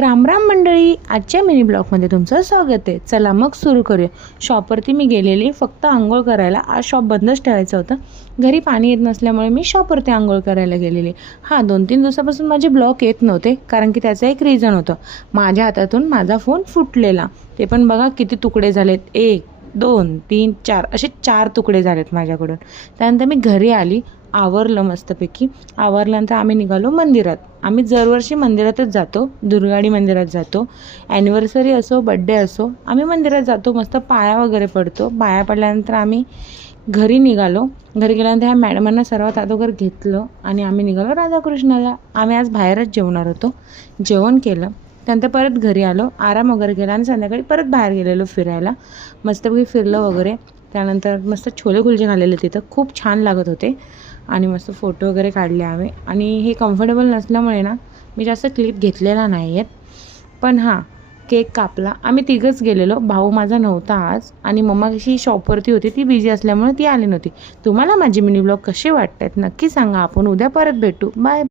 राम राम मंडळी, आजच्या मिनी ब्लॉगमध्ये तुमचं स्वागत आहे। चला मग सुरू करूया। शॉपवरती मी गेलेली फक्त आंघोळ करायला। आज शॉप बंदच ठेवायचं होतं, घरी पाणी येत नसल्यामुळे मी शॉपवरती आंघोळ करायला गेलेली। हां, 2-3 दिवसापासून माझे ब्लॉग येत नव्हते, कारण की त्याचं एक रिझन होतं। माझ्या हातातून माझा फोन फुटलेला, ते पण बघा किती तुकडे झालेत, 1 2 3 4 असे 4 तुकडे झालेत माझ्याकडून। त्यानंतर मी घरी आली, आवरलं मस्तपैकी। आवरल्यानंतर आम्ही निघालो मंदिरात। आम्ही दरवर्षी मंदिरातच जातो, दुर्गाडी मंदिरात जातो। ॲनिव्हर्सरी असो, बड्डे असो, आम्ही मंदिरात जातो, मस्त पाया वगैरे पडतो। पाया पडल्यानंतर आम्ही घरी निघालो। घरी गेल्यानंतर ह्या मॅडमांना सर्वात अगोदर घेतलं आणि आम्ही निघालो राधाकृष्णाला। आम्ही आज बाहेरच जेवणार होतो, जेवण केलं। त्यानंतर परत घरी आलो, आराम वगैरे केला आणि संध्याकाळी परत बाहेर गेलेलो फिरायला। मस्तपैकी फिरलं वगैरे। त्यानंतर मस्त छोले कुलचे खाल्लेले तिथं, खूप छान लागत होते आणि मस्त फोटो वगैरे काढले आम्ही। आणि हे कम्फर्टेबल नसल्यामुळे ना मी जास्त क्लिप घेतलेला नाही आहेत, पण हां, केक कापला। आम्ही तिघंच गेलेलो, भाऊ माझा नव्हता आज आणि मम्मा कशी शॉपवरती होती, ती बिझी असल्यामुळे ती आली नव्हती। तुम्हाला माझे मिनी ब्लॉग कसे वाटतात नक्की सांगा। आपण उद्या परत भेटू, बाय।